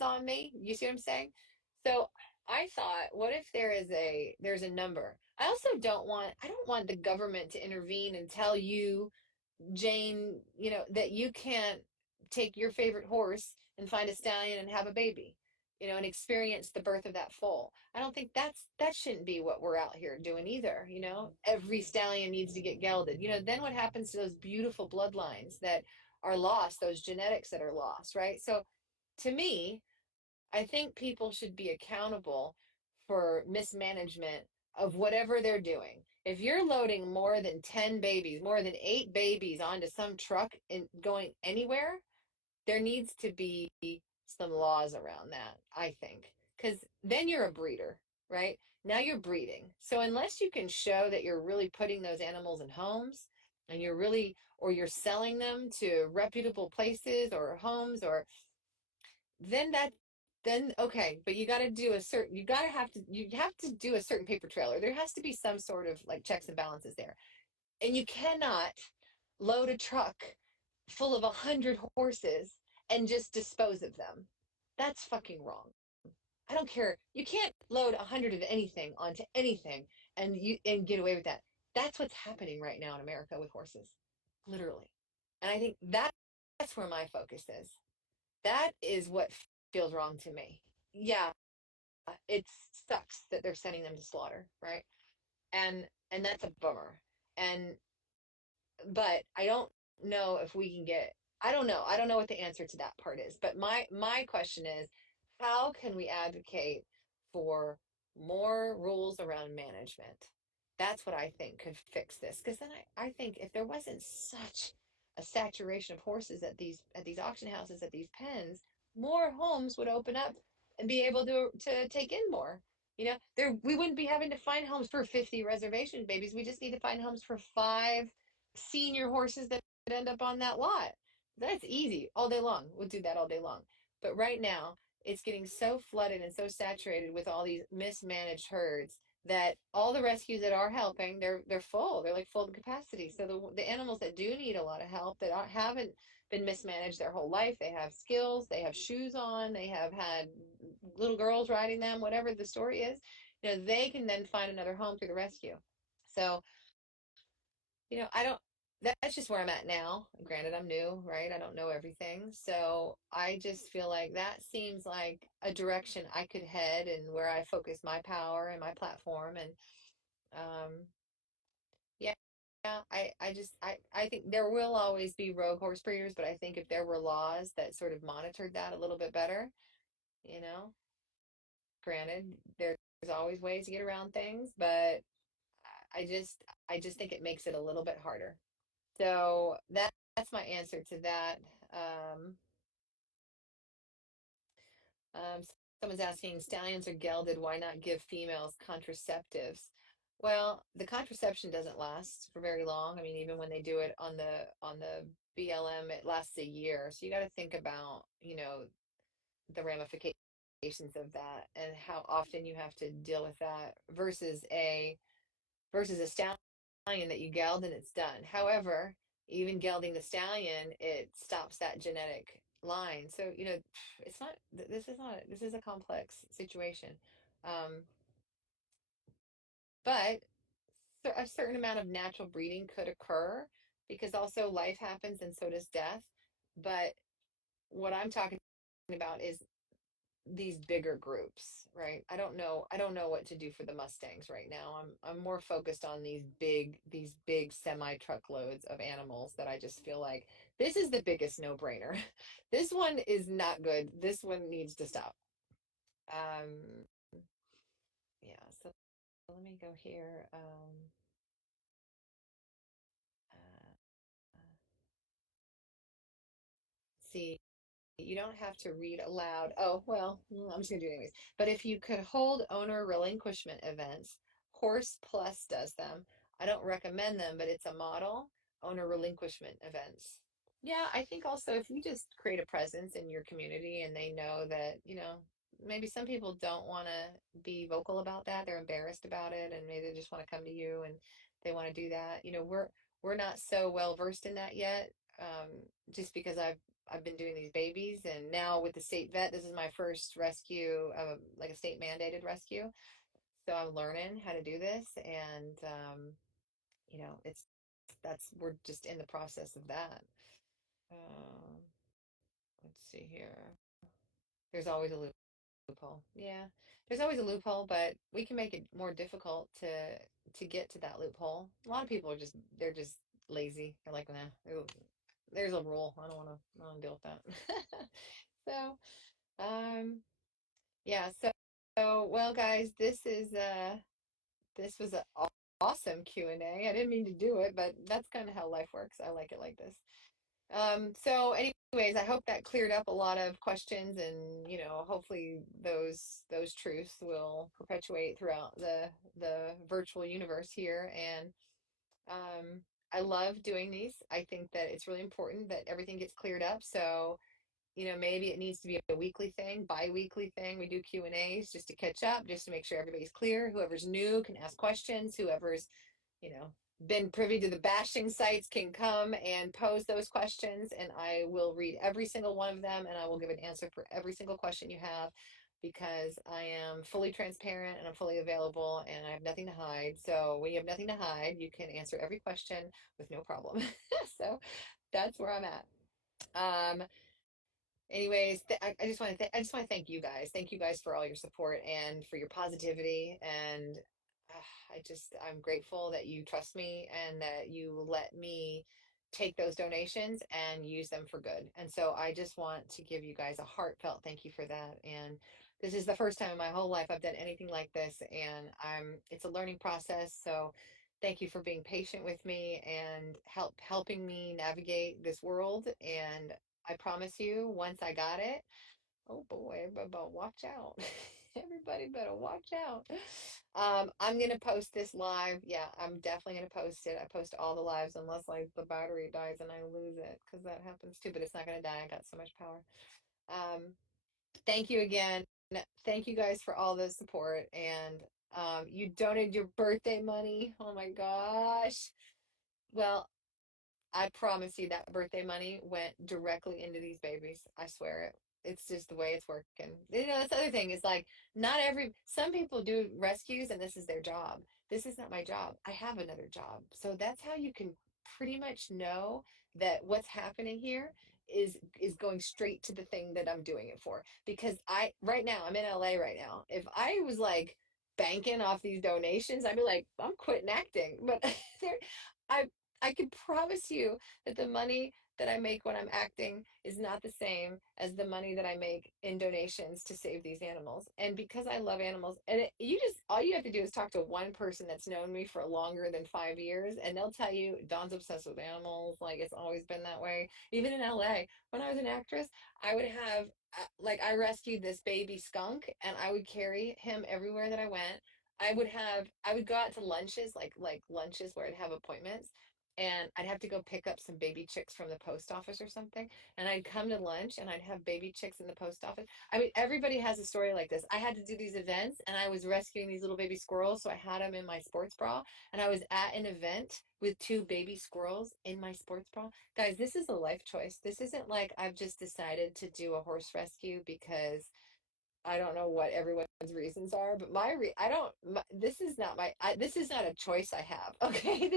is on me. You see what I'm saying? So I thought, what if there's a number? I don't want the government to intervene and tell you, Jane, that you can't take your favorite horse and find a stallion and have a baby, and experience the birth of that foal. I don't think that shouldn't be what we're out here doing either. Every stallion needs to get gelded. Then what happens to those beautiful bloodlines that are lost, those genetics that are lost, right? So to me, I think people should be accountable for mismanagement of whatever they're doing. If you're loading more than 10 babies, more than 8 babies onto some truck and going anywhere, there needs to be some laws around that, I think. Because then you're a breeder, right? Now you're breeding. So unless you can show that you're really putting those animals in homes and or you're selling them to reputable places or homes, or then that then okay, but you have to do a certain paper trail, or there has to be some sort of like checks and balances there. And you cannot load a truck full of 100 horses and just dispose of them. That's fucking wrong. I don't care. You can't load 100 of anything onto anything and get away with that. That's what's happening right now in America with horses, literally. And I think that's where my focus is. That is what feels wrong to me. Yeah, it sucks that they're sending them to slaughter, right? And that's a bummer. And but I don't know if we can get I don't know. I don't know what the answer to that part is. But my question is, how can we advocate for more rules around management? That's what I think could fix this. Because then I think if there wasn't such a saturation of horses at these auction houses, at these pens, more homes would open up and be able to take in more. We wouldn't be having to find homes for 50 reservation babies. We just need to find homes for five senior horses that end up on that lot. That's easy all day long. We'll do that all day long. But right now, it's getting so flooded and so saturated with all these mismanaged herds that all the rescues that are helping, they're full. They're like full to capacity. So the animals that do need a lot of help that haven't been mismanaged their whole life, they have skills, they have shoes on, they have had little girls riding them, whatever the story is, they can then find another home through the rescue. So I don't, that's just where I'm at now. Granted, I'm new, right? I don't know everything. So I just feel like that seems like a direction I could head and where I focus my power and my platform. And um, yeah, I think there will always be rogue horse breeders, but I think if there were laws that sort of monitored that a little bit better, you know, granted, there's always ways to get around things, but I just think it makes it a little bit harder. So that's my answer to that. Um, um, Someone's asking, stallions are gelded, why not give females contraceptives? Well, the contraception doesn't last for very long. I mean, even when they do it on the BLM, it lasts a year. So you got to think about, the ramifications of that and how often you have to deal with that versus a stallion that you geld and it's done. However, even gelding the stallion, it stops that genetic line. So, it's not, this is a complex situation. Um, but a certain amount of natural breeding could occur because also life happens and so does death. But what I'm talking about is these bigger groups, right? I don't know what to do for the Mustangs right now. I'm more focused on these big semi truckloads of animals that I just feel like this is the biggest no-brainer. This one is not good. This one needs to stop. Um, yeah, so let me go here. Uh, see, you don't have to read aloud. Oh, well, I'm just gonna do it anyways. But if you could hold owner relinquishment events, Horse Plus does them. I don't recommend them, but it's a model, owner relinquishment events. Yeah, I think also if you just create a presence in your community and they know that, maybe some people don't want to be vocal about that. They're embarrassed about it and maybe they just want to come to you and they want to do that. We're not so well versed in that yet. Just because I've been doing these babies, and now with the state vet, this is my first rescue, like a state mandated rescue. So I'm learning how to do this, and it's that's we're just in the process of that. Um, let's see here. There's always a loophole. Yeah, there's always a loophole, but we can make it more difficult to get to that loophole. A lot of people are just lazy. They're like, nah, there's a rule. I don't want to deal with that. So, um, yeah. So, well, guys, this was an awesome Q&A. I didn't mean to do it, but that's kind of how life works. I like it like this. So anyways, I hope that cleared up a lot of questions, and hopefully those truths will perpetuate throughout the virtual universe here. And I love doing these. I think that it's really important that everything gets cleared up. So, maybe it needs to be a weekly thing, bi-weekly thing. We do Q&As just to catch up, just to make sure everybody's clear. Whoever's new can ask questions. Whoever's you know, been privy to the bashing sites can come and pose those questions, and I will read every single one of them, and I will give an answer for every single question you have, because I am fully transparent and I'm fully available and I have nothing to hide. So when you have nothing to hide, you can answer every question with no problem. So that's where I'm at. Um, Anyways, I just want to thank you guys. Thank you guys for all your support and for your positivity. And I'm grateful that you trust me and that you let me take those donations and use them for good. And so I just want to give you guys a heartfelt thank you for that. And this is the first time in my whole life I've done anything like this, and it's a learning process. So thank you for being patient with me and helping me navigate this world. And I promise you, once I got it, oh boy, but watch out. Everybody better watch out. I'm gonna post this live. Yeah, I'm definitely gonna post it. I post all the lives unless like the battery dies and I lose it, because that happens too, but it's not gonna die. I got so much power. Um, Thank you again. Thank you guys for all the support, and you donated your birthday money. Oh my gosh. Well, I promise you that birthday money went directly into these babies. I swear it. It's just the way it's working. That's the other thing is like some people do rescues and this is their job. This is not my job. I have another job. So that's how you can pretty much know that what's happening here is going straight to the thing that I'm doing it for. Because right now I'm in LA right now. If I was like banking off these donations, I'd be like, I'm quitting acting. But there I I can promise you that the money that I make when I'm acting is not the same as the money that I make in donations to save these animals. And because I love animals, and all you have to do is talk to one person that's known me for longer than 5 years, and they'll tell you Dawn's obsessed with animals. Like it's always been that way. Even in LA, when I was an actress, I would have like I rescued this baby skunk, and I would carry him everywhere that I went. I would go out to lunches, like lunches where I'd have appointments, and I'd have to go pick up some baby chicks from the post office or something. And I'd come to lunch and I'd have baby chicks in the post office. I mean, everybody has a story like this. I had to do these events and I was rescuing these little baby squirrels. So I had them in my sports bra, and I was at an event with two baby squirrels in my sports bra. Guys, this is a life choice. This isn't like I've just decided to do a horse rescue because I don't know what everyone's reasons are, but I don't, this is not this is not a choice I have. Okay.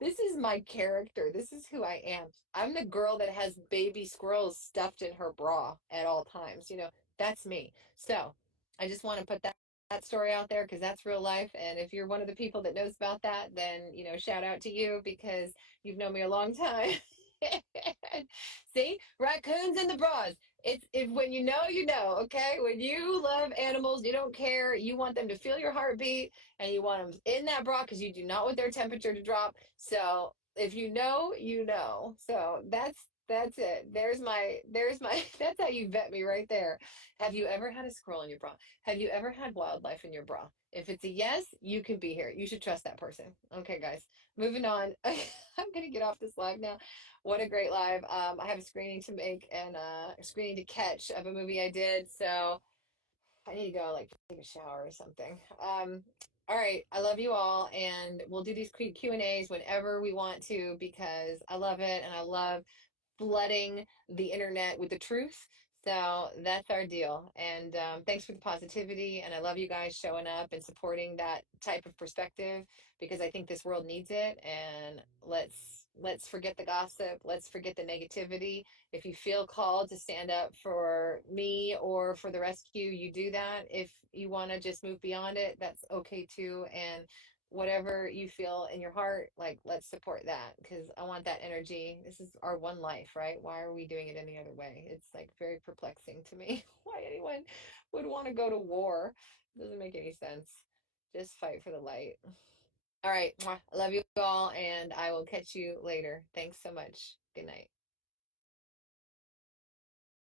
This is my character. This is who I am. I'm the girl that has baby squirrels stuffed in her bra at all times. That's me. So I just want to put that story out there because that's real life. And if you're one of the people that knows about that, then, shout out to you because you've known me a long time. See, raccoons in the bras. It's if when you know, okay? When you love animals, you don't care. You want them to feel your heartbeat and you want them in that bra because you do not want their temperature to drop. So if you know, you know. So that's it. There's my that's how you vet me right there. Have you ever had a squirrel in your bra? Have you ever had wildlife in your bra? If it's a yes, you can be here. You should trust that person. Okay, guys. Moving on. I'm gonna get off this live now. What a great live. I have a screening to make and a screening to catch of a movie I did. So I need to go like take a shower or something. All right. I love you all. And we'll do these Q&As whenever we want to because I love it. And I love flooding the internet with the truth. So that's our deal. And thanks for the positivity. And I love you guys showing up and supporting that type of perspective because I think this world needs it. And let's forget the gossip. Let's forget the negativity. If you feel called to stand up for me or for the rescue, you do that. If you want to just move beyond it, that's okay too. And whatever you feel in your heart, like let's support that because I want that energy. This is our one life, right? Why are we doing it any other way? It's like very perplexing to me why anyone would want to go to war. It doesn't make any sense. Just fight for the light. All right. Mwah. I love you all, and I will catch you later. Thanks so much. Good night.